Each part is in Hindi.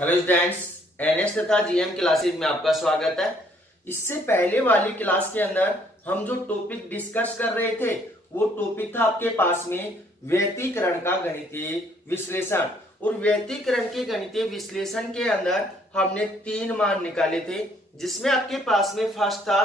हेलो स्टूडेंट्स, एनएस तथा जीएम क्लासेज में आपका स्वागत है। इससे पहले वाली क्लास के अंदर हम जो टॉपिक डिस्कस कर रहे थे वो टॉपिक था आपके पास में व्यतिकरण का गणितीय विश्लेषण। और व्यतिकरण के गणितीय विश्लेषण के अंदर हमने 3 मान निकाले थे, जिसमें आपके पास में फर्स्ट था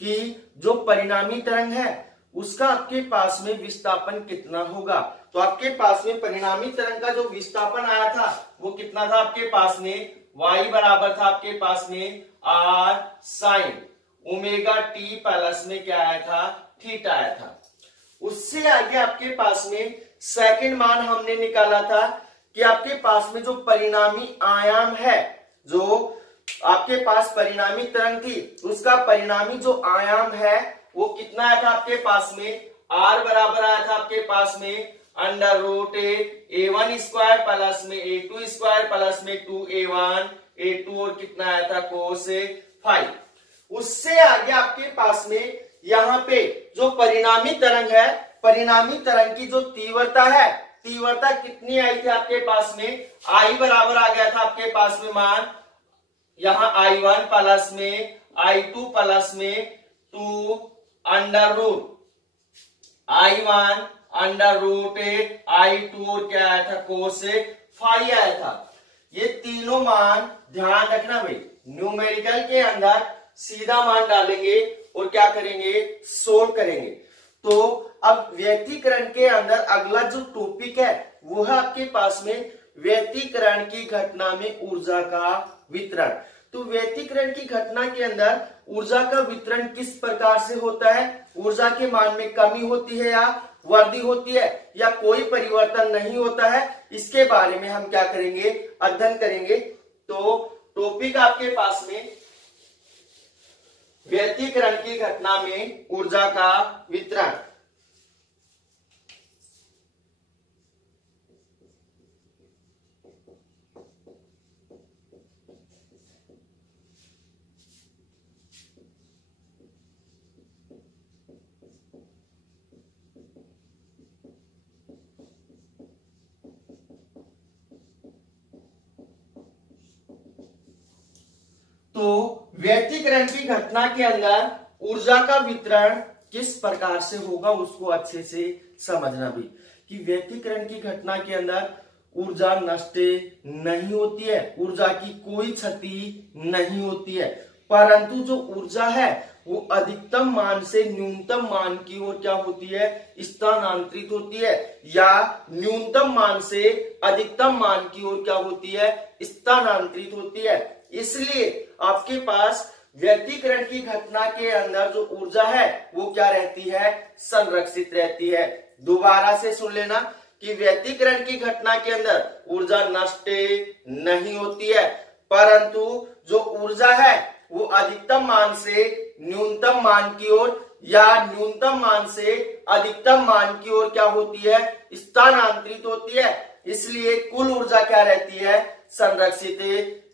कि जो परिणामी तरंग है उसका आपके पास में विस्थापन कितना होगा। तो आपके पास में परिणामी तरंग का जो विस्थापन आया था वो कितना था आपके पास में, y बराबर था आपके पास में r sin omega t plus में क्या आया था, थीटा आया था। उससे आगे आपके पास में सेकंड मान हमने निकाला था कि आपके पास में जो परिणामी आयाम है, जो आपके पास परिणामी तरंग थी उसका परिणामी जो आयाम है वो कितना आया था आपके पास में, r बराबर आया था आपके पास में under root a1 square plus में a2 स्क्वायर प्लस में 2a1 a2 और कितना आया था कोस 5। उससे आगे आपके पास में यहाँ पे जो परिणामी तरंग है, परिणामी तरंग की जो तीव्रता है, तीव्रता कितनी आई थी आपके पास में, I बराबर आ गया था आपके पास में मान यहाँ I1 प्लस में I2 प्लस में 2 under root I1 under root I2 और क्या आया था कोस 5 आया था। ये तीनों मान ध्यान रखना भाई, न्यूमेरिकल के अंदर सीधा मान डालेंगे और क्या करेंगे, सोल्व करेंगे। तो अब व्यतिकरण के अंदर अगला जो टॉपिक है वो है आपके पास में व्यतिकरण की घटना में ऊर्जा का वितरण। तो व्यतिकरण की घटना के अंदर ऊर्जा का वितरण किस प्रकार से होता है, ऊर्जा के मान में कमी होती है या वृद्धि होती है या कोई परिवर्तन नहीं होता है, इसके बारे में हम क्या करेंगे, अध्ययन करेंगे। तो टॉपिक आपके पास में व्यतिकरण की घटना में ऊर्जा का वितरण। तो व्यतिकरण की घटना के अंदर ऊर्जा का वितरण किस प्रकार से होगा उसको अच्छे से समझना भी, कि व्यतिकरण की घटना के अंदर ऊर्जा नष्ट नहीं होती है, ऊर्जा की कोई क्षति नहीं होती है, परंतु जो ऊर्जा है वो अधिकतम मान से न्यूनतम मान की ओर क्या होती है, स्थानांतरित होती है, या न्यूनतम मान से अधिकतम मान की ओर क्या होती है, स्थानांतरित होती है। इसलिए आपके पास व्यतिकरण की घटना के अंदर जो ऊर्जा है वो क्या रहती है, संरक्षित रहती है। दोबारा से सुन लेना कि व्यतिकरण की घटना के अंदर ऊर्जा नष्ट नहीं होती है, परंतु जो ऊर्जा है वो अधिकतम मान से न्यूनतम मान की ओर या न्यूनतम मान से अधिकतम मान की ओर क्या होती है, स्थानांतरित होती है। इसलिए कुल ऊर्जा क्या रहती है, संरक्षित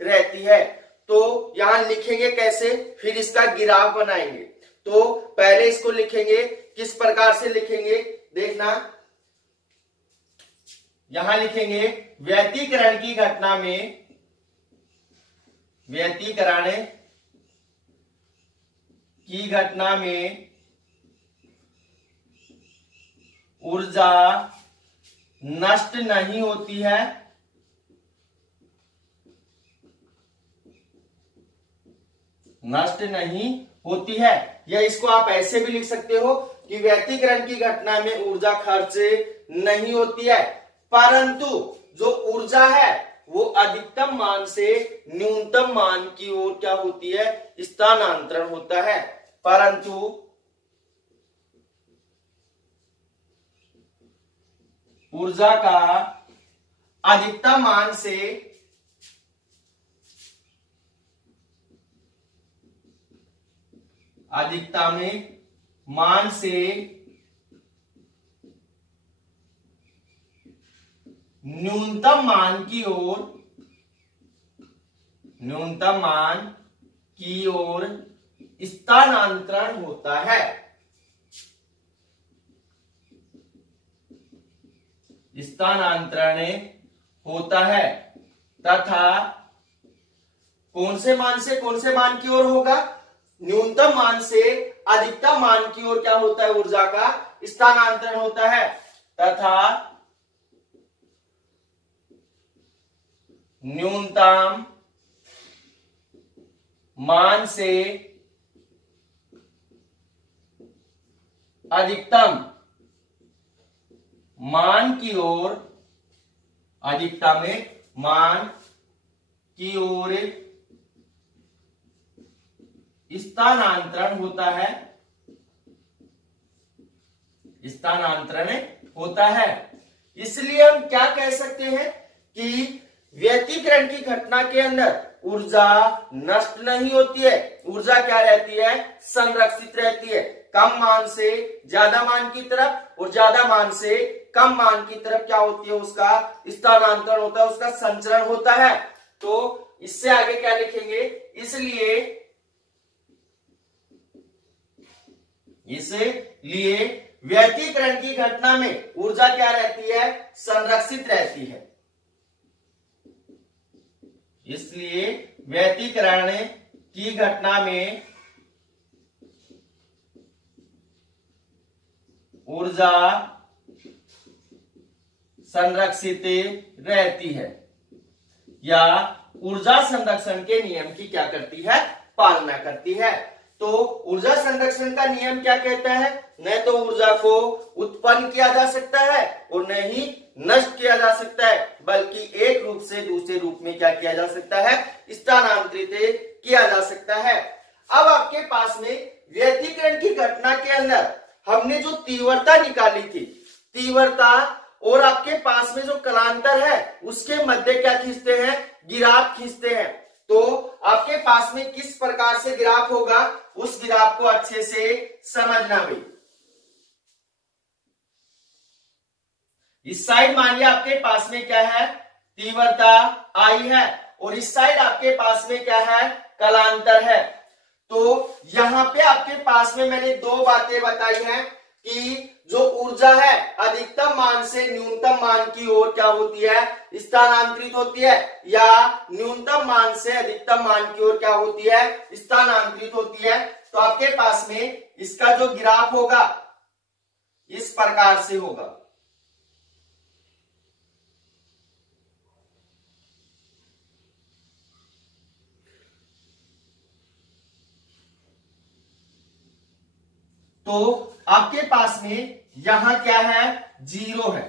रहती है। तो यहां लिखेंगे कैसे, फिर इसका ग्राफ बनाएंगे। तो पहले इसको लिखेंगे, किस प्रकार से लिखेंगे देखना। यहां लिखेंगे व्यतिकरण की घटना में, व्यतिकरण की घटना में ऊर्जा नष्ट नहीं होती है, नष्ट नहीं होती है। या इसको आप ऐसे भी लिख सकते हो कि व्यतिकरण की घटना में ऊर्जा खर्च नहीं होती है, परंतु जो ऊर्जा है वो अधिकतम मान से न्यूनतम मान की ओर क्या होती है, स्थानांतरण होता है। परंतु ऊर्जा का अधिकतम मान से अधिकतम मान से न्यूनतम मान की ओर, न्यूनतम मान की ओर स्थानांतरण होता है। स्थानांतरण होता है तथा कौन से मान की ओर होगा? न्यूनतम मान से अधिकतम मान की ओर क्या होता है? ऊर्जा का स्थानांतरण होता है, तथा न्यूनतम मान से अधिकतम मान की ओर, अधिकतम मान की ओर स्थानांतरण होता है, स्थानांतरण होता है। इसलिए हम क्या कह सकते हैं कि व्यतिकरण की घटना के अंदर ऊर्जा नष्ट नहीं होती है, ऊर्जा क्या रहती है? संरक्षित रहती है। कम मान से ज्यादा मान की तरफ और ज्यादा मान से कम मान की तरफ क्या होती है? उसका स्थानांतरण होता है, उसका संचरण होता है। तो इससे आगे क्या लिखेंगे? इसलिए व्यतिकरण की घटना में ऊर्जा क्या रहती है? संरक्षित रहती है। इसलिए व्यतिकरण की घटना में ऊर्जा संरक्षित रहती है, या ऊर्जा संरक्षण के नियम की क्या करती है? पालना करती है। तो ऊर्जा संरक्षण का नियम क्या कहता है? न तो ऊर्जा को उत्पन्न किया जा सकता है और न ही नष्ट किया जा सकता है, बल्कि एक रूप से दूसरे रूप में क्या किया जा सकता है? स्थानांतरित किया जा सकता है। अब आपके पास में व्यतिकरण की घटना के अंदर हमने जो तीव्रता निकाली थी, तीव्रता और आपके पास में जो कलांतर है उसके मध्य क्या खींचते हैं? ग्राफ खींचते हैं। तो आपके पास में किस प्रकार से ग्राफ होगा, उस ग्राफ को अच्छे से समझना भाई। इस साइड मानिए आपके पास में क्या है? तीव्रता आई है, और इस साइड आपके पास में क्या है? कलांतर है। तो यहां पे आपके पास में मैंने दो बातें बताई हैं कि जो ऊर्जा है अधिकतम मान से न्यूनतम मान की ओर क्या होती है? स्थानांतरित होती है, या न्यूनतम मान से अधिकतम मान की ओर क्या होती है? स्थानांतरित होती है। तो आपके पास में इसका जो ग्राफ होगा इस प्रकार से होगा। तो आपके पास में यहां क्या है? जीरो है।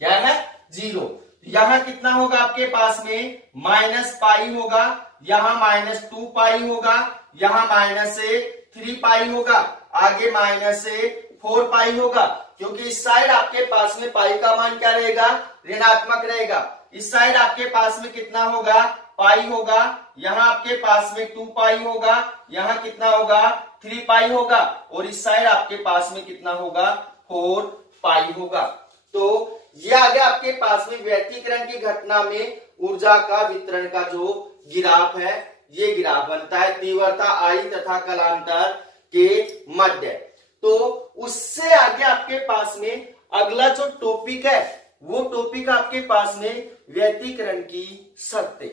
क्या है? जीरो। यहां कितना होगा आपके पास में? -पाई होगा, यहां -2 होगा, यहां -3 पाई होगा, आगे -4 पाई होगा, क्योंकि इस साइड आपके पास में पाई का मान क्या रहेगा? ऋणात्मक रहेगा। इस साइड आपके पास में कितना होगा? पाई होगा, यहां आपके पास में 2 पाई होगा, यहां कितना होगा? 3 पाई होगा, और इस साइड आपके पास में कितना होगा? 4 पाई होगा। तो ये आ गया आपके पास में व्यतिकरण की घटना में ऊर्जा का वितरण का जो ग्राफ है, ये ग्राफ बनता है तीव्रता आई तथा कलांतर के मध्य। तो उससे आगे आपके पास में अगला जो टॉपिक है वो टॉपिक आपके पास में व्यतिकरण की शर्तें।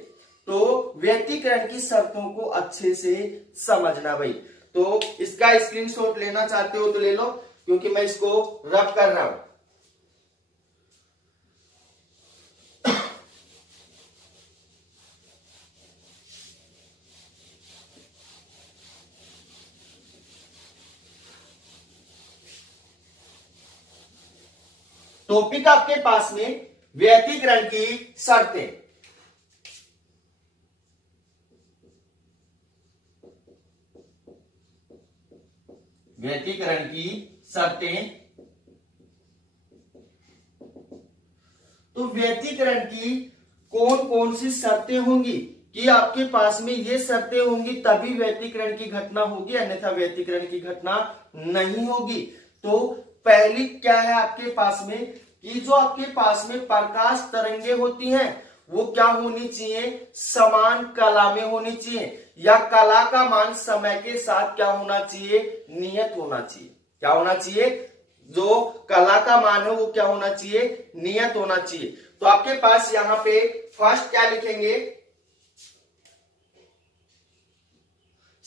तो व्यतिकरण की शर्तों को अच्छे से समझना भाई। तो इसका स्क्रीनशॉट लेना चाहते हो तो ले लो, क्योंकि मैं इसको रब कर रहा हूं। टॉपिक आपके पास में व्यतिकरण की शर्तें। व्यतिकरण की शर्तें। तो व्यतिकरण की कौन कौन सी शर्तें होंगी कि आपके पास में ये शर्तें होंगी तभी व्यतिकरण की घटना होगी, अन्यथा व्यतिकरण की घटना नहीं होगी। तो पहली क्या है आपके पास में कि जो आपके पास में प्रकाश तरंगे होती हैं वो क्या होनी चाहिए? समान कला में होनी चाहिए, या कला का मान समय के साथ क्या होना चाहिए? नियत होना चाहिए। क्या होना चाहिए? जो कला का मान है वो क्या होना चाहिए? नियत होना चाहिए। तो आपके पास यहाँ पे फर्स्ट क्या लिखेंगे?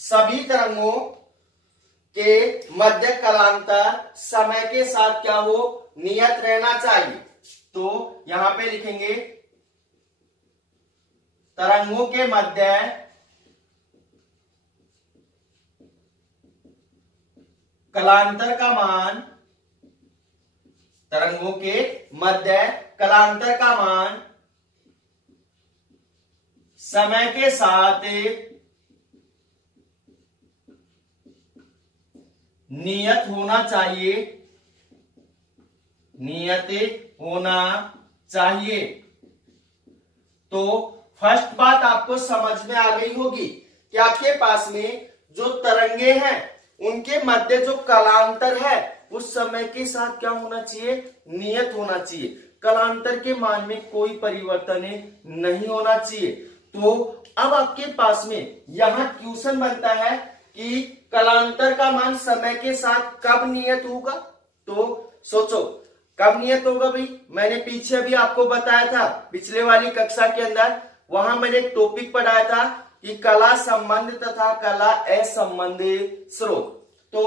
सभी तरंगों के मध्य कलांतर समय के साथ क्या हो, नियत रहना चाहिए। तो यहां पे लिखेंगे तरंगों के मध्य कलांतर का मान, तरंगों के मध्य कलांतर का मान समय के साथ नियत होना चाहिए, नियत होना चाहिए। तो फर्स्ट बात आपको समझ में आ गई होगी कि आपके पास में जो तरंगे हैं उनके मध्य जो कलांतर है उस समय के साथ क्या होना चाहिए, नियत होना चाहिए। कलांतर के मान में कोई परिवर्तन नहीं होना चाहिए। तो अब आपके पास में यहां क्वेश्चन बनता है कि कलांतर का मान समय के साथ कब नियत होगा। तो सोचो कब नियत होगा भाई, मैंने पीछे अभी आपको बताया था पिछले वाली कक्षा के अंदर, वहां मैंने एक टॉपिक पढ़ाया था कि कला संबंध तथा कला असंबंध स्रोत। तो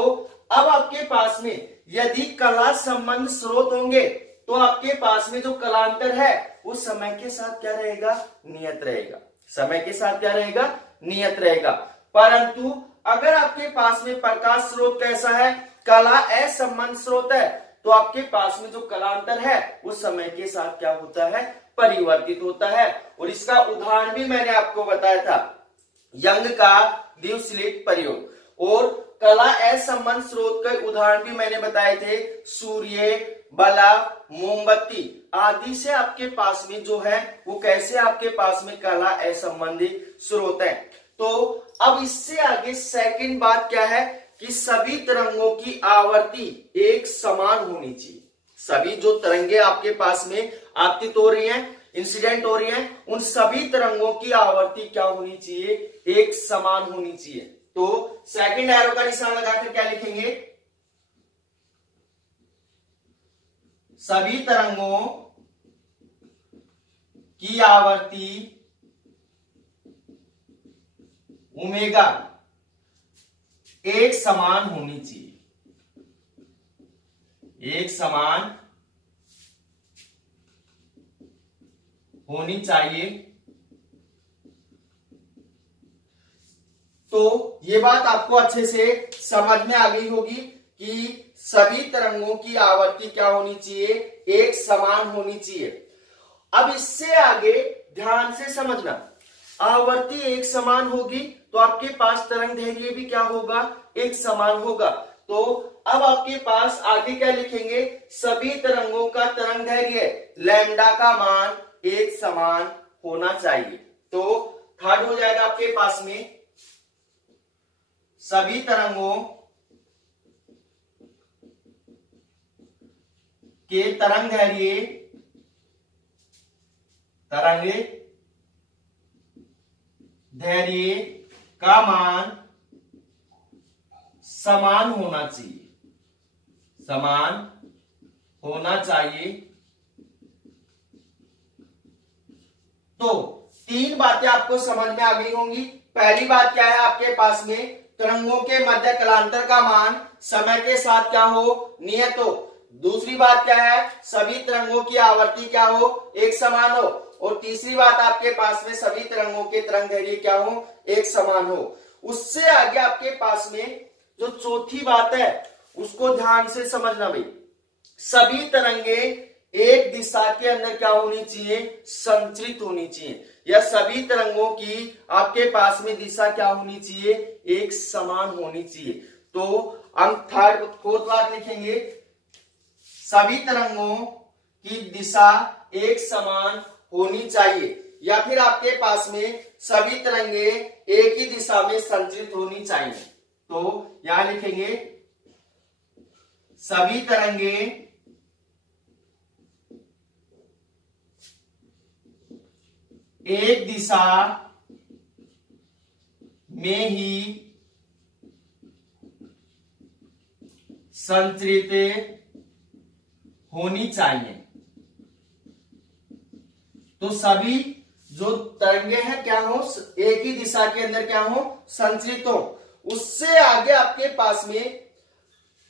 अब आपके पास में यदि कला संबंध स्रोत होंगे तो आपके पास में जो कलांतर है वो समय के साथ क्या रहेगा, नियत रहेगा। समय के साथ क्या रहेगा, नियत रहेगा। परंतु अगर आपके पास में प्रकाश स्रोत कैसा है, कला असंबंध स्रोत है, तो आपके पास में जो कलांतर है वो समय के साथ क्या होता है, परिवर्तित होता है। और इसका उदाहरण भी मैंने आपको बताया था, यंग का द्विस्लिट प्रयोग। और कला असंबंध स्रोत के उदाहरण भी मैंने बताए थे, सूर्य, बल्ब, मोमबत्ती आदि से आपके पास में जो है वो कैसे आपके पास में कला असंबंधी स्रोत है। तो अब इससे आगे सेकंड बात क्या है कि सभी तरंगों की आवर्ती एक समान होनी चाहिए। सभी जो तरंगे आपके पास में आपतित हो रही हैं, इंसिडेंट हो रही हैं, उन सभी तरंगों की आवर्ती क्या होनी चाहिए, एक समान होनी चाहिए। तो सेकंड एरो का निशान लगाकर क्या लिखेंगे, सभी तरंगों की आवर्ती ओमेगा एक समान होनी चाहिए, एक समान होनी चाहिए। तो ये बात आपको अच्छे से समझ में आ गई होगी कि सभी तरंगों की आवर्ती क्या होनी चाहिए, एक समान होनी चाहिए। अब इससे आगे ध्यान से समझना, आवर्ती एक समान होगी तो आपके पास तरंग दैर्घ्य भी क्या होगा, एक समान होगा। तो अब आपके पास आगे क्या लिखेंगे, सभी तरंगों का तरंग दैर्घ्य लैम्डा का मान एक समान होना चाहिए। तो थर्ड हो जाएगा आपके पास में सभी तरंगों के तरंग दैर्घ्य का मान समान होना चाहिए, समान होना चाहिए। तो तीन बातें आपको समझ में आ गई होंगी। पहली बात क्या है, आपके पास में तरंगों के मध्य कलांतर का मान समय के साथ क्या हो, नियत हो। दूसरी बात क्या है, सभी तरंगों की आवर्ती क्या हो, एक समान हो। और तीसरी बात आपके पास में सभी तरंगों के तरंग दैर्घ्य क्या हो, एक समान हो। उससे आगे आपके पास में जो चौथी बात है उसको ध्यान से समझना भाई, सभी तरंगे एक दिशा के अंदर क्या होनी चाहिए, संचरित होनी चाहिए, या सभी तरंगों की आपके पास में दिशा क्या होनी चाहिए, एक समान होनी चाहिए। तो हम थर्ड फोर्थ बात लिखेंगे, सभी तरंगों की दिशा एक समान होनी चाहिए, या फिर आपके पास में सभी तरंगे एक ही दिशा में संचरित होनी चाहिए। तो यहां लिखेंगे सभी तरंगे एक दिशा में ही संचरित होनी चाहिए। तो सभी जो तरंगे हैं क्या हो, एक ही दिशा के अंदर क्या हो, संचरित हो। उससे आगे आपके पास में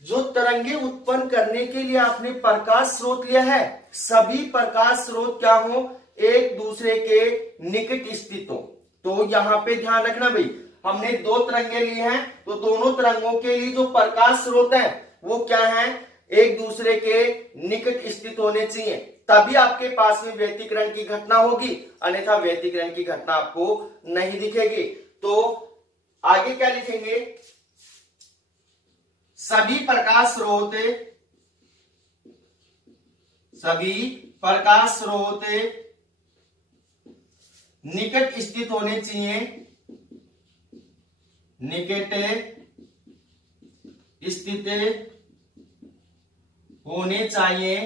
जो तरंगे उत्पन्न करने के लिए आपने प्रकाश स्रोत लिया है, सभी प्रकाश स्रोत क्या हो, एक दूसरे के निकट स्थित हो। तो यहां पे ध्यान रखना भाई, हमने दो तरंगे लिए हैं, तो दोनों तरंगों के लिए जो प्रकाश स्रोत है वो क्या है, एक दूसरे के निकट स्थित होने चाहिए, तभी आपके पास में व्यतिकरण की घटना होगी, अन्यथा व्यतिकरण की घटना आपको नहीं दिखेगी। तो आगे क्या लिखेंगे, सभी प्रकाश स्रोत निकट स्थित होने चाहिए, निकट स्थित होने चाहिए।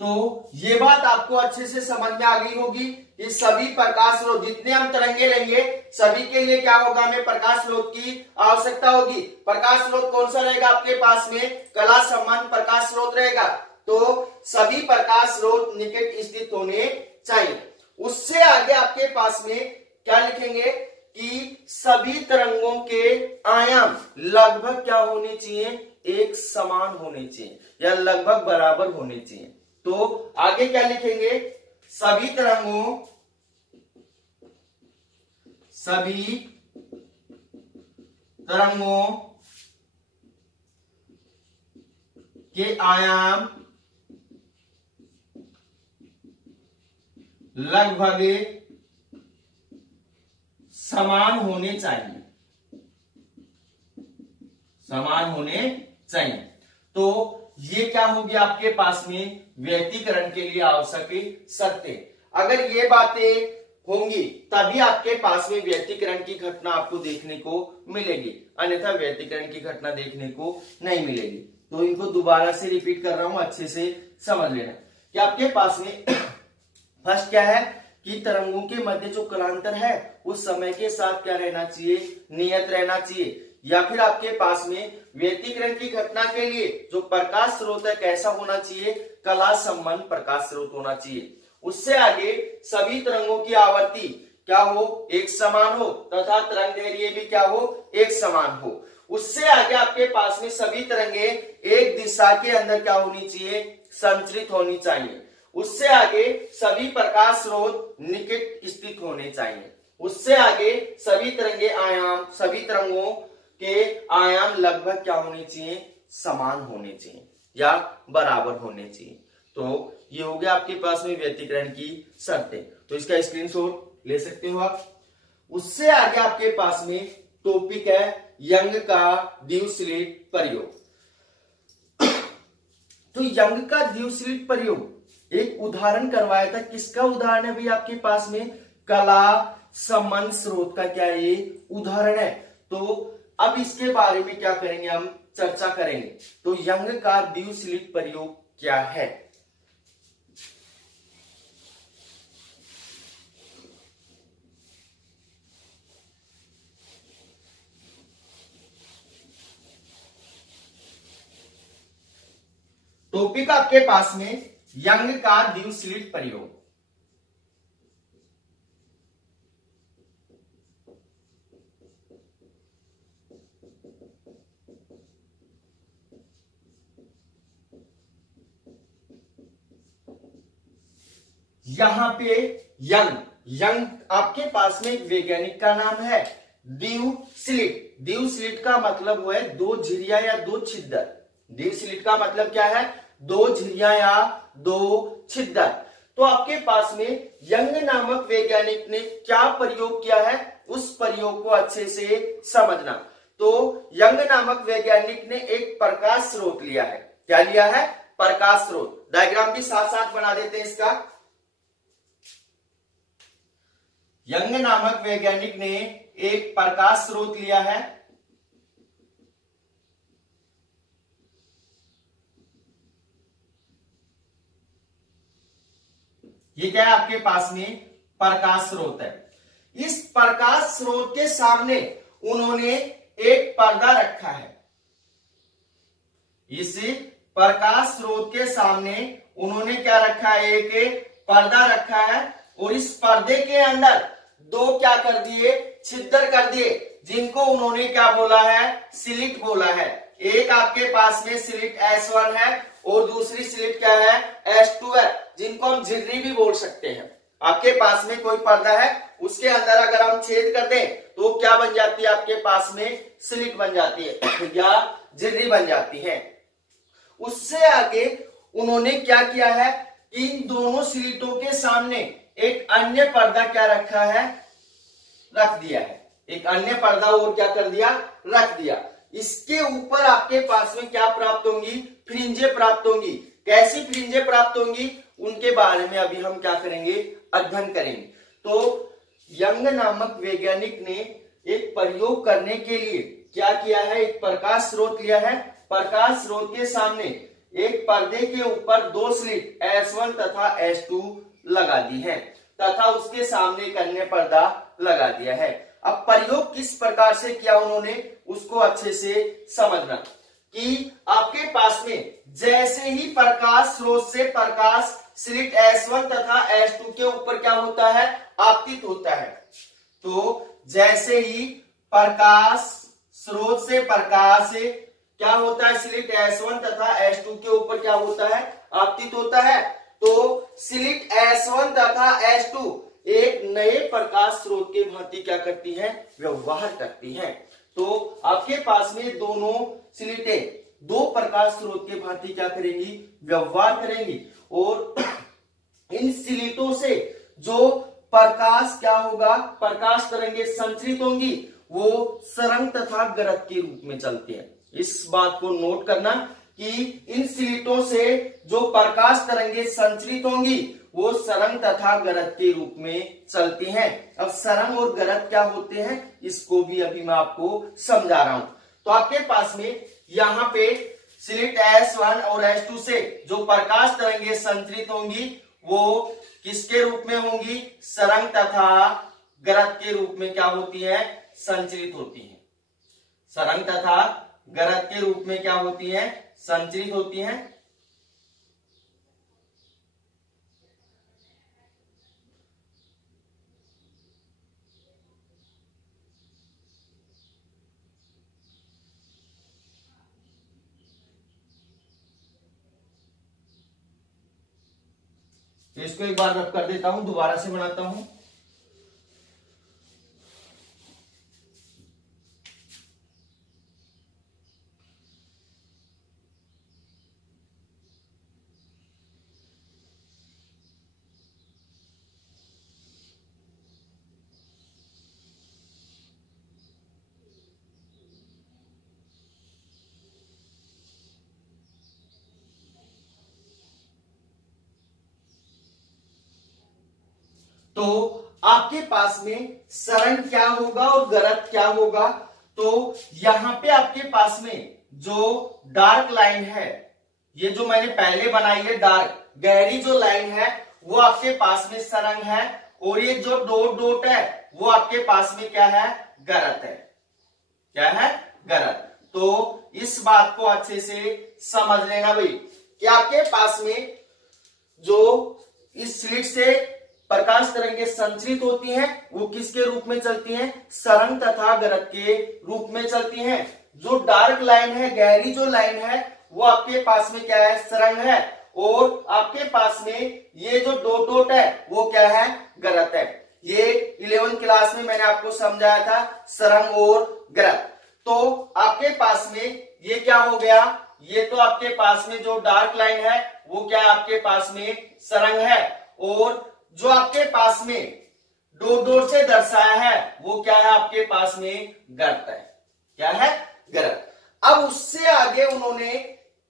तो ये बात आपको अच्छे से समझ में आ गई होगी कि सभी प्रकाश स्रोत, जितने हम तरंगे लेंगे सभी के लिए क्या होगा, हमें प्रकाश स्रोत की आवश्यकता होगी। प्रकाश स्रोत कौन सा रहेगा आपके पास में, कला संबंध प्रकाश स्रोत रहेगा। तो सभी प्रकाश स्रोत निकट स्थित होने चाहिए। उससे आगे आपके पास में क्या लिखेंगे कि सभी तरंगों के आयाम लगभग क्या होने चाहिए, एक समान होने चाहिए या लगभग बराबर होने चाहिए। तो आगे क्या लिखेंगे, सभी तरंगों के आयाम लगभग समान होने चाहिए, समान होने चाहिए। तो ये क्या होगी आपके पास में, व्यतिकरण के लिए आवश्यक शर्तें। अगर ये बातें होंगी तभी आपके पास में व्यतिकरण की घटना आपको देखने को मिलेगी, अन्यथा व्यतिकरण की घटना देखने को नहीं मिलेगी। तो इनको दोबारा से रिपीट कर रहा हूं, अच्छे से समझ लेना कि आपके पास में फर्स्ट क्या है कि तरंगों के मध्य जो कलांतर है उस समय के साथ क्या रहना चाहिए, नियत रहना चाहिए। या फिर आपके पास में व्यतिकरण की घटना के लिए जो प्रकाश स्रोत है कैसा होना चाहिए, कला संबंध प्रकाश स्रोत होना चाहिए। उससे आगे सभी तरंगों की आवर्ती क्या हो, एक समान हो, तथा तरंग दैर्घ्य भी क्या हो, एक समान हो। उससे आगे आपके पास में सभी तरंगे एक दिशा के अंदर क्या होनी चाहिए, संचरित होनी चाहिए। उससे आगे सभी प्रकाश स्रोत निकट स्थित होने चाहिए। उससे आगे सभी तरंगों के आयाम लगभग क्या होने चाहिए, समान होने चाहिए या बराबर होने चाहिए। तो ये हो गया आपके पास में व्यतिकरण की शर्तें। तो इसका स्क्रीनशॉट ले सकते हो आप। उससे आगे आपके पास में टॉपिक है यंग का द्विस्लिट प्रयोग। तो यंग का द्विस्लिट प्रयोग एक उदाहरण करवाया था, किसका उदाहरण है भाई आपके पास में, कला संबंध स्रोत का क्या ये उदाहरण है। तो अब इसके बारे में क्या करेंगे, हम चर्चा करेंगे। तो यंग का द्विस्लिट प्रयोग क्या है। टॉपिक आपके पास में यंग का द्विस्लिट प्रयोग। यहां पे यंग आपके पास में एक वैज्ञानिक का नाम है द्विस्लिट। द्विस्लिट का मतलब हुआ है दो झिरिया या दो छिद्र। द्विस्लिट का मतलब क्या है, दो झिरिया या दो छिद्र। तो आपके पास में यंग नामक वैज्ञानिक ने क्या प्रयोग किया है, उस प्रयोग को अच्छे से समझना। तो यंग नामक वैज्ञानिक ने एक प्रकाश स्रोत लिया है। क्या लिया है, प्रकाश स्रोत। डायग्राम भी साथ साथ बना देते हैं इसका। यंग नामक वैज्ञानिक ने एक प्रकाश स्रोत लिया है, ये क्या है आपके पास में, प्रकाश स्रोत है। इस प्रकाश स्रोत के सामने उन्होंने एक पर्दा रखा है। इस प्रकाश स्रोत के सामने उन्होंने क्या रखा है, एक पर्दा रखा है, और इस पर्दे के अंदर दो क्या कर दिए, छिद्र कर दिए, जिनको उन्होंने क्या बोला है, स्लिट बोला है। एक आपके पास में स्लिट S1 है और दूसरी स्लिट क्या है, S2 है, जिनको हम झिर्री भी बोल सकते हैं। आपके पास में कोई पर्दा है, उसके अंदर अगर हम छेद कर दें तो क्या बन जाती है, आपके पास में स्लिट बन जाती है या झिर्री बन जाती है। उससे आगे उन्होंने क्या किया है, इन दोनों स्लिटों के सामने एक अन्य पर्दा क्या रखा है, रख दिया है। एक अन्य पर्दा और क्या कर दिया, रख दिया। इसके ऊपर आपके पास में क्या प्राप्त होंगी, फ्रिंजें प्राप्त होंगी। कैसी फ्रिंजें प्राप्त होंगी, उनके बारे में अभी हम क्या करेंगे, अध्ययन करेंगे। तो यंग नामक वैज्ञानिक ने एक प्रयोग करने के लिए क्या किया है, एक प्रकाश स्रोत लिया है। प्रकाश स्रोत के सामने एक पर्दे के ऊपर दो स्लिट S1 तथा S2 लगा दी है तथा उसके सामने एक अन्य पर्दा लगा दिया है। अब प्रयोग किस प्रकार से किया उन्होंने, उसको अच्छे से समझना कि आपके पास में जैसे ही प्रकाश स्रोत से प्रकाश स्लिट S1 तथा S2 के ऊपर क्या होता है, आपतित होता है। तो जैसे ही प्रकाश स्रोत से प्रकाश क्या होता है, स्लिट S1 तथा S2 के ऊपर क्या होता है, आपतित होता है। तो स्लिट S1 तथा S2 एक नए प्रकाश स्रोत के भांति क्या करती हैं, व्यवहार करती हैं। तो आपके पास में दोनों स्लिटें दो प्रकाश स्रोत के भांति क्या करेंगी, व्यवहार करेंगी। और इन स्लिटों से जो प्रकाश क्या होगा, प्रकाश तरंगे संचरित होंगी, वो सरंग तथा गरज के रूप में चलती हैं। इस बात को नोट करना कि इन स्लिटों से जो प्रकाश तरंगे संचरित होंगी वो सरंग तथा गरज के रूप में चलती हैं। अब सरंग और गरज क्या होते हैं, इसको भी अभी मैं आपको समझा रहा हूं। तो आपके पास में यहाँ पे स्लिट S1 और S2 से जो प्रकाश तरंगे संचरित होंगी वो किसके रूप में होंगी, सरंग तथा गरज के रूप में क्या होती है, संचरित होती है। सरंग तथा गरज के रूप में क्या होती है, संचरित होती हैं। तो इसको एक बार रब कर देता हूं, दोबारा से बनाता हूं। तो आपके पास में सरंग क्या होगा और गरज क्या होगा। तो यहां पे आपके पास में जो डार्क लाइन है, ये जो मैंने पहले बनाई है डार्क गहरी जो लाइन है, वो आपके पास में सरंग है, और ये जो डॉट डॉट है वो आपके पास में क्या है, गरज है। क्या है, गरज। तो इस बात को अच्छे से समझ लेना भाई कि आपके पास में जो इस स्लिट से प्रकाश तरंगे संचरित होती हैं वो किसके रूप में चलती हैं, सरंग तथा गरज के रूप में चलती हैं। जो डार्क लाइन है, गहरी जो लाइन है, वो आपके पास में क्या है, सरंग है, और आपके पास में ये जो डॉट डॉट है वो क्या है, गरज है। ये 11th क्लास में मैंने आपको समझाया था, सरंग और गरज। तो आपके पास में ये क्या हो गया, ये तो आपके पास में जो डार्क लाइन है वो क्या है, आपके पास में सरंग है, और जो आपके पास में डॉट डॉट से दर्शाया है वो क्या है, आपके पास में गरज है। क्या है, गरज। अब उससे आगे उन्होंने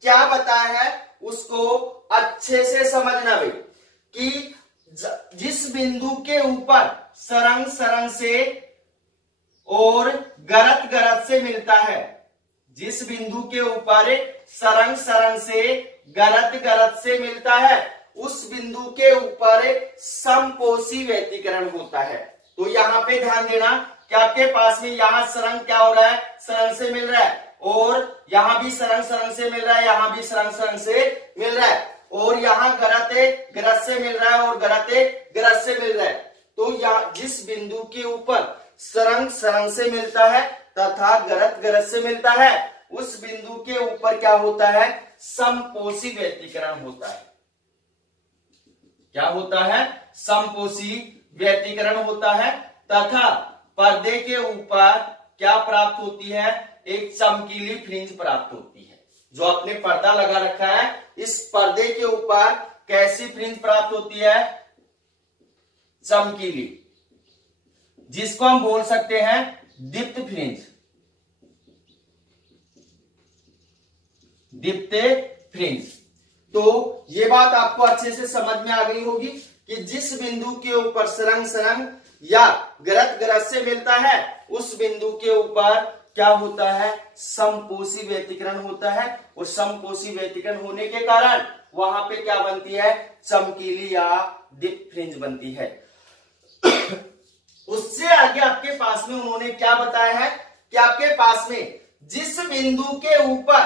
क्या बताया है उसको अच्छे से समझना भाई कि जिस बिंदु के ऊपर सरंग सरंग से और गरज गरज से मिलता है, जिस बिंदु के ऊपर सरंग सरंग से गरज गरज से मिलता है, उस बिंदु के ऊपर समपोषी व्यतिकरण होता है। तो यहाँ पे ध्यान देना कि आपके पास में यहाँ सरंग क्या हो रहा है, सरंग से मिल रहा है, और यहाँ भी सरंग सरंग से मिल रहा है, यहाँ भी सरंग सरंग से मिल रहा है, और यहाँ गरज गरज से मिल रहा है और गरज गरज से मिल रहा है। तो या जिस बिंदु के ऊपर सरंग सरंग से मिलता है तथा गरत गरत से मिलता है, उस बिंदु के ऊपर क्या होता है, समपोषी व्यतिकरण होता है। क्या होता है, समपोषी व्यतिकरण होता है तथा पर्दे के ऊपर क्या प्राप्त होती है, एक चमकीली फ्रिंज प्राप्त होती है। जो आपने पर्दा लगा रखा है, इस पर्दे के ऊपर कैसी फ्रिंज प्राप्त होती है, चमकीली, जिसको हम बोल सकते हैं दीप्त फ्रिंज, दीप्त फ्रिंज। तो ये बात आपको अच्छे से समझ में आ गई होगी कि जिस बिंदु के ऊपर सरंग सरंग या गरत गरत से मिलता है, उस बिंदु के ऊपर क्या होता है, समपोषी व्यतिकरण होता है। और समपोषी व्यतिकरण होने के कारण वहां पे क्या बनती है, चमकीली या दीप्त फ्रिंज बनती है। उससे आगे आपके पास में उन्होंने क्या बताया है कि आपके पास में जिस बिंदु के ऊपर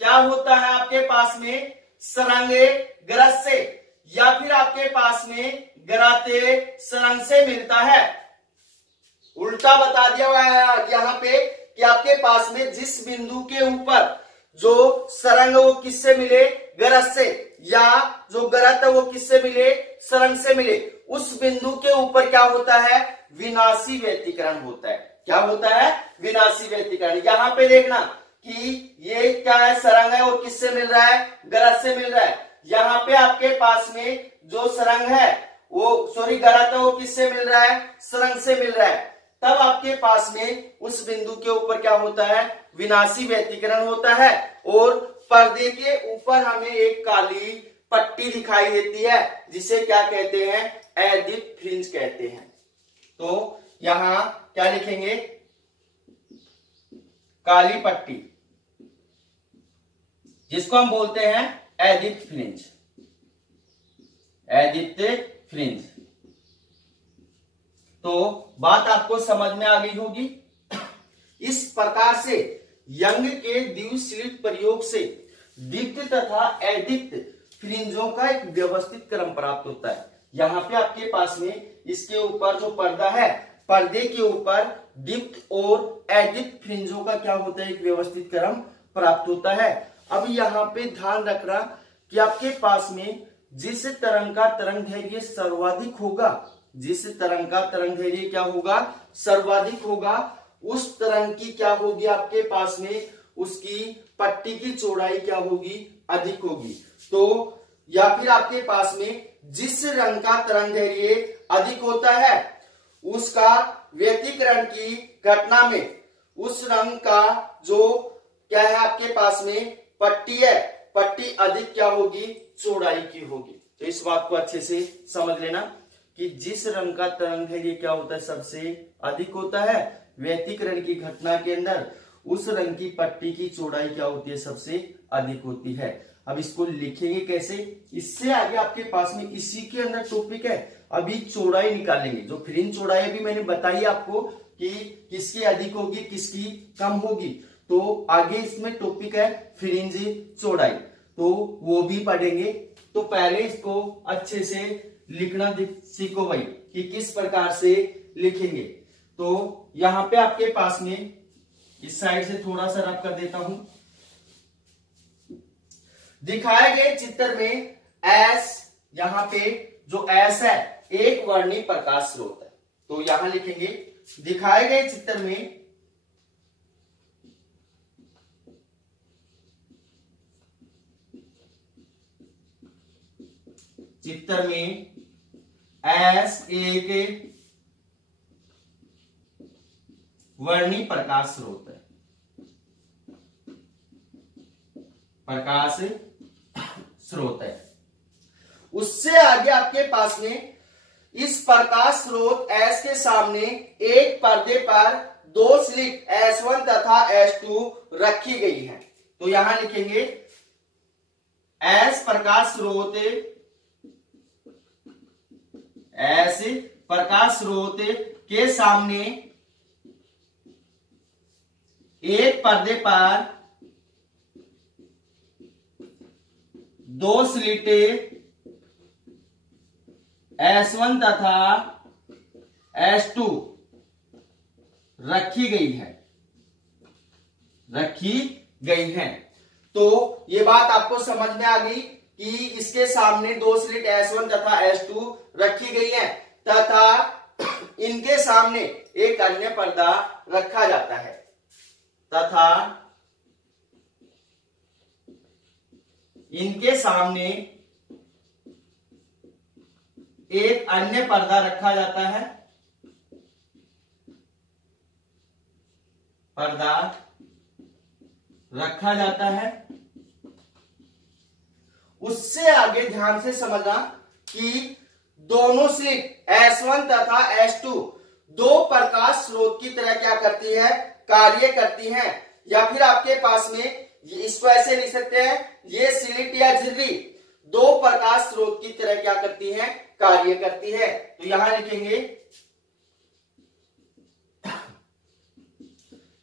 क्या होता है, आपके पास में सरंगे गरज से या फिर आपके पास में गराते सरंग से मिलता है। उल्टा बता दिया हुआ है यहाँ पे कि आपके पास में जिस बिंदु के ऊपर जो सरंग वो किससे मिले, गरज से, या जो गरत है वो किससे मिले, सरंग से मिले, उस बिंदु के ऊपर क्या होता है, विनाशी व्यतिकरण होता है। क्या होता है, विनाशी व्यतिकरण। यहाँ पे देखना कि ये क्या है, सरंग है वो किससे मिल रहा है, गरज से मिल रहा है। यहाँ पे आपके पास में जो सरंग है वो गरत है वो किससे मिल रहा है, सरंग से मिल रहा है। तब आपके पास में उस बिंदु के ऊपर क्या होता है, विनाशी व्यतिकरण होता है। और पर्दे के ऊपर हमें एक काली पट्टी दिखाई देती है, जिसे क्या कहते हैं, अदीप्त फ्रिंज कहते हैं। तो यहां क्या लिखेंगे, काली पट्टी, जिसको हम बोलते हैं अदीप्त फ्रिंज, अदीप्त फ्रिंज। तो बात आपको समझ में आ गई होगी। इस प्रकार से यंग के द्विस्लिट प्रयोग से दीप्त तथा अदीप्त फ्रिंजों का एक व्यवस्थित क्रम प्राप्त होता है। यहाँ पे आपके पास में इसके ऊपर जो पर्दा है, पर्दे के ऊपर दीप्त और अदीप्त फ्रिंजों का क्या होता है, एक व्यवस्थित क्रम प्राप्त होता है। अब यहाँ पे ध्यान रखना कि आपके पास में जिस तरंग का तरंग दैर्घ्य सर्वाधिक होगा, जिस तरंग का तरंग दैर्घ्य क्या होगा, सर्वाधिक होगा, उस तरंग की क्या होगी, आपके पास में उसकी पट्टी की चौड़ाई क्या होगी, अधिक होगी। तो या फिर आपके पास में जिस रंग का तरंग दैर्घ्य अधिक होता है, उसका व्यतिकरण की घटना में उस रंग का जो क्या है, आपके पास में पट्टी है, पट्टी अधिक क्या होगी, चौड़ाई की होगी। तो इस बात को अच्छे से समझ लेना कि जिस रंग का तरंग दैर्घ्य क्या होता है, सबसे अधिक होता है, व्यतिकरण की घटना के अंदर उस रंग की पट्टी की चौड़ाई क्या होती है, सबसे अधिक होती है। अब इसको लिखेंगे कैसे, इससे आगे आपके पास में इसी के अंदर टॉपिक है, अभी चौड़ाई निकालेंगे। जो फ्रिंज चौड़ाई अभी मैंने बताई आपको कि किसकी अधिक होगी, किसकी कम होगी, तो आगे इसमें टॉपिक है फ्रिंज चौड़ाई, तो वो भी पढ़ेंगे। तो पहले इसको अच्छे से लिखना सीखो भाई कि किस प्रकार से लिखेंगे। तो यहां पे आपके पास में इस साइड से थोड़ा सा रब कर देता हूं। दिखाए गए चित्र में एस, यहां पे जो एस है एक वर्णी प्रकाश स्रोत है। तो यहां लिखेंगे दिखाए गए चित्र में एस एक वर्णी प्रकाश स्रोत है, प्रकाश स्रोत है। उससे आगे आपके पास में इस प्रकाश स्रोत एस के सामने एक पर्दे पर दो स्लिट S1 तथा S2 रखी गई है। तो यहां लिखेंगे एस प्रकाश स्रोत, एस प्रकाश स्रोत के सामने एक पर्दे पर दो स्लिट S1 तथा S2 रखी गई है। तो ये बात आपको समझ में आ गई कि इसके सामने दो स्लिट S1 तथा S2 रखी गई है तथा इनके सामने एक अन्य पर्दा रखा जाता है तथा इनके सामने एक अन्य पर्दा रखा जाता है, उससे आगे ध्यान से समझना कि दोनों स्लिट S1 तथा S2 दो प्रकाश स्रोत की तरह क्या करती है, कार्य करती हैं। या फिर आपके पास में इसको ऐसे लिख सकते हैं, ये स्लिट या झिर्री दो प्रकाश स्रोत की तरह क्या करती है, कार्य करती है। तो यहां लिखेंगे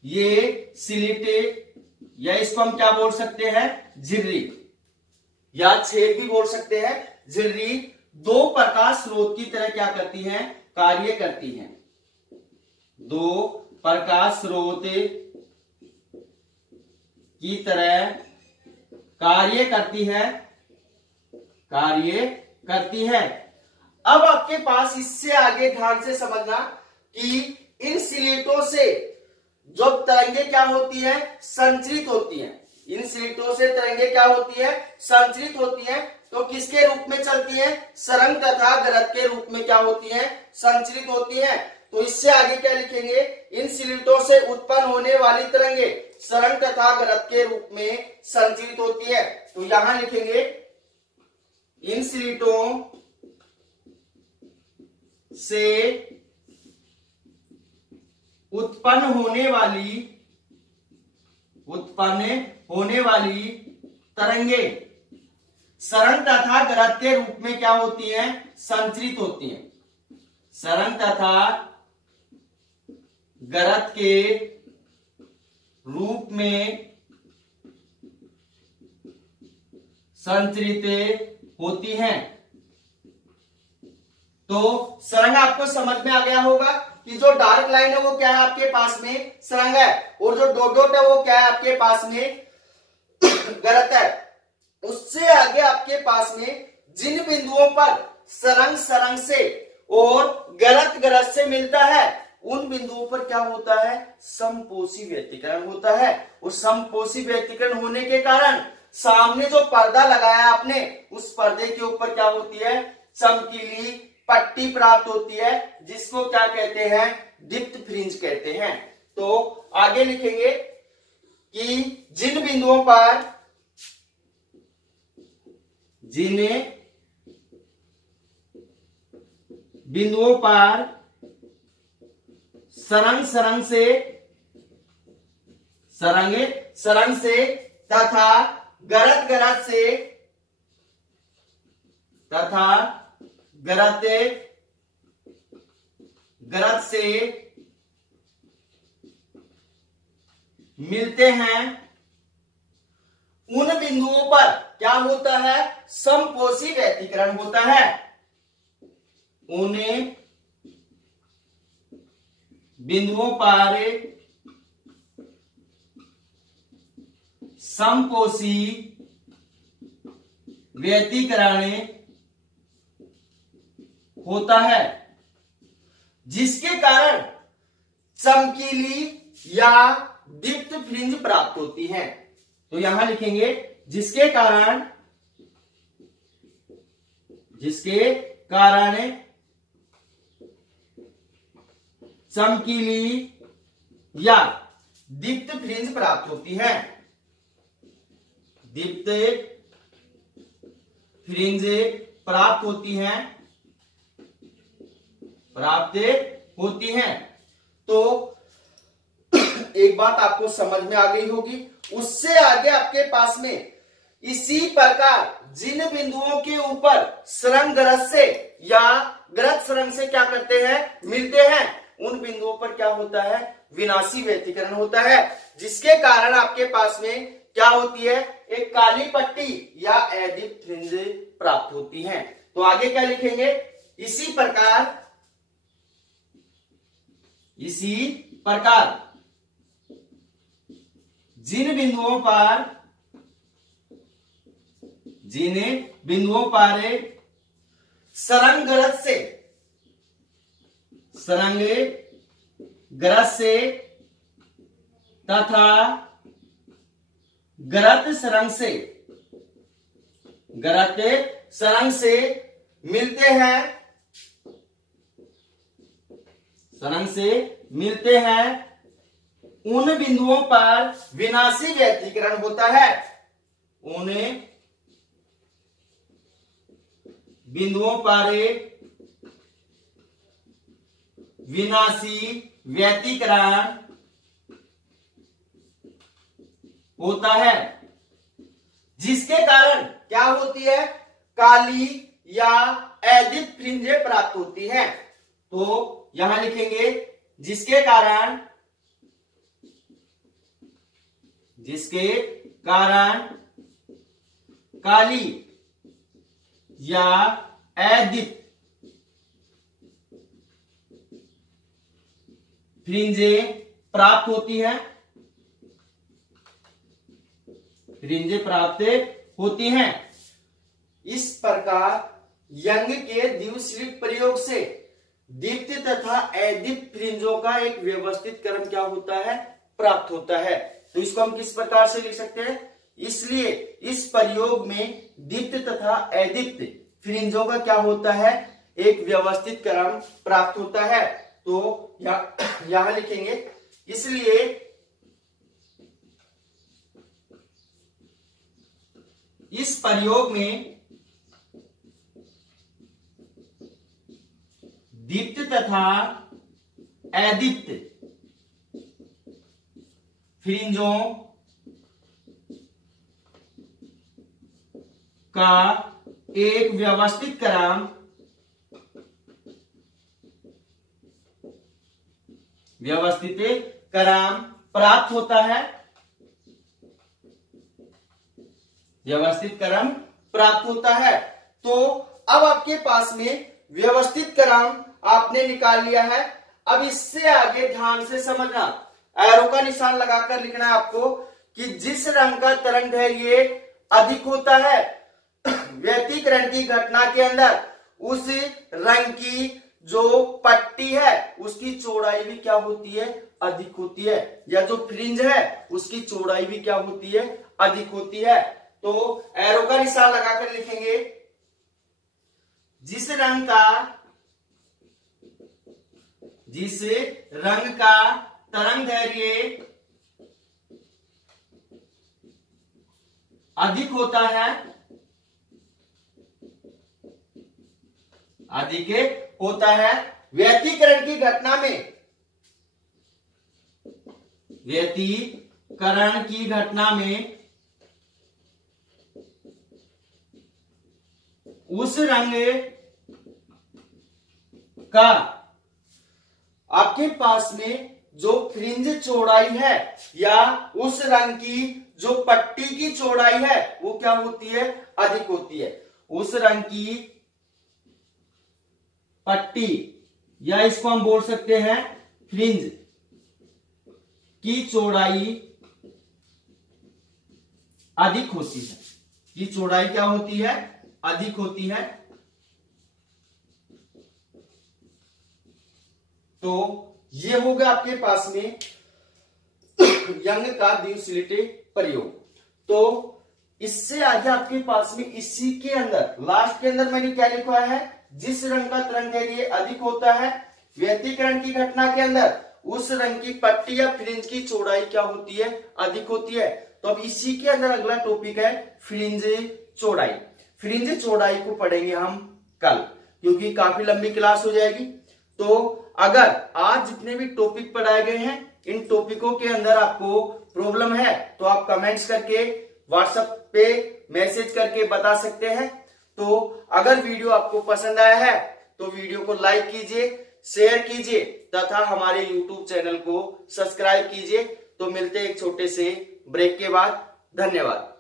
ये स्लिट, या इसको हम क्या बोल सकते हैं, झिर्री या छेद भी बोल सकते हैं। झिर्री दो प्रकाश स्रोत की तरह क्या करती हैं, कार्य करती हैं। दो प्रकाश स्रोत की तरह कार्य करती है। अब आपके पास इससे आगे ध्यान से समझना कि इन स्लिटों से जो तरंगे क्या होती है, संचरित होती हैं। इन स्लिटों से तरंगे क्या होती है, संचरित होती हैं। तो किसके रूप में चलती हैं, सरंग तथा गरज के रूप में क्या होती हैं, संचरित होती हैं। तो इससे आगे क्या लिखेंगे, इन स्लिटों से उत्पन्न होने वाली तरंगे सरंग तथा गरज के रूप में संचरित होती है। तो यहां लिखेंगे इन स्लिटों से उत्पन्न होने वाली तरंगे सरंग तथा गरज के रूप में क्या होती हैं, संचरित होती हैं। सरंग तथा गरज के रूप में संचरित होती हैं। तो सरंग आपको समझ में आ गया होगा कि जो डार्क लाइन है वो क्या है, आपके पास में सरंग है, और जो डॉट डॉट है वो क्या है, आपके पास में गरज है। उससे आगे आपके पास में जिन बिंदुओं पर सरंग से और गरज से मिलता है, उन बिंदुओं पर क्या होता है, समपोषी व्यतिकरण होता है। और समपोषी व्यतिकरण होने के कारण सामने जो पर्दा लगाया आपने, उस पर्दे के ऊपर क्या होती है, चमकीली पट्टी प्राप्त होती है, जिसको क्या कहते हैं, दीप्त फ्रिंज कहते हैं। तो आगे लिखेंगे कि जिन बिंदुओं पर सरंग से तथा गरज से मिलते हैं, उन बिंदुओं पर क्या होता है, समपोषी व्यतिकरण होता है। उन्हें बिंदुओं पर समपोषी व्यतिकरण होता है, जिसके कारण चमकीली या दीप्त फ्रिंज प्राप्त होती है। तो यहां लिखेंगे जिसके कारण चमकीली या दीप्त फ्रिंज प्राप्त होती है। दीप्त फ्रिंज प्राप्त होती हैं। तो एक बात आपको समझ में आ गई होगी। उससे आगे आपके पास में इसी प्रकार जिन बिंदुओं के ऊपर सरंग गरज से या गरज सरंग से क्या करते हैं, मिलते हैं, उन बिंदुओं पर क्या होता है, विनाशी व्यतिकरण होता है, जिसके कारण आपके पास में क्या होती है, एक काली पट्टी या अदीप्त फ्रिंज प्राप्त होती है। तो आगे क्या लिखेंगे, इसी प्रकार इसी प्रकार जिन बिंदुओं पर सरंग गरज से तथा गरत सरंग से मिलते हैं उन बिंदुओं पर विनाशी व्यतिकरण होता है। उन बिंदुओं पर विनाशी व्यतिकरण होता है, जिसके कारण क्या होती है, काली या अदित फ्रिंजें प्राप्त होती है। तो यहां लिखेंगे जिसके कारण काली या अदित फ्रिंजें प्राप्त होती हैं। इस प्रकार यंग के द्विस्लिट प्रयोग से दीप्त तथा अदीप्त फ्रिंजों का एक व्यवस्थित क्रम क्या होता है, प्राप्त होता है। तो इसको हम किस प्रकार से लिख सकते हैं, इसलिए इस प्रयोग में दीप्त तथा अदीप्त फ्रिंजों का क्या होता है, एक व्यवस्थित क्रम प्राप्त होता है। तो यहां लिखेंगे इसलिए इस प्रयोग में दीप्त तथा अदीप्त फ्रिंजों का एक व्यवस्थित क्रम प्राप्त होता है। तो अब आपके पास में व्यवस्थित क्रम आपने निकाल लिया है। अब इससे आगे ध्यान से समझना, एरो का निशान लगाकर लिखना है आपको कि जिस रंग का तरंग दैर्घ्य अधिक होता है व्यतिकरण की घटना के अंदर, उस रंग की जो पट्टी है उसकी चौड़ाई भी क्या होती है, अधिक होती है, या जो फ्रिंज है उसकी चौड़ाई भी क्या होती है, अधिक होती है। तो एरो का निशान लगाकर लिखेंगे जिस रंग का तरंग दैर्घ्य अधिक होता है व्यतिकरण की घटना में उस रंग का आपके पास में जो फ्रिंज चौड़ाई है या उस रंग की जो पट्टी की चौड़ाई है वो क्या होती है, अधिक होती है। उस रंग की पट्टी या इसको हम बोल सकते हैं फ्रिंज की चौड़ाई अधिक होती है। की चौड़ाई क्या होती है, अधिक होती है। तो ये होगा आपके पास में यंग का द्विस्लिट प्रयोग। तो इससे आगे आपके पास में इसी के अंदर लास्ट के अंदर मैंने क्या लिखा है, जिस रंग का तरंग दैर्घ्य अधिक होता है व्यतिकरण की घटना के अंदर, उस रंग की पट्टी या फ्रिंज की चौड़ाई क्या होती है, अधिक होती है। तो अब इसी के अंदर अगला टॉपिक है फ्रिंज चौड़ाई। फ्रिंज चौड़ाई को पढ़ेंगे हम कल, क्योंकि काफी लंबी क्लास हो जाएगी। तो अगर आज जितने भी टॉपिक पढ़ाए गए हैं इन टॉपिकों के अंदर आपको प्रॉब्लम है तो आप कमेंट्स करके व्हाट्सएप पे मैसेज करके बता सकते हैं। तो अगर वीडियो आपको पसंद आया है तो वीडियो को लाइक कीजिए, शेयर कीजिए तथा हमारे YouTube चैनल को सब्सक्राइब कीजिए। तो मिलते हैं एक छोटे से ब्रेक के बाद। धन्यवाद।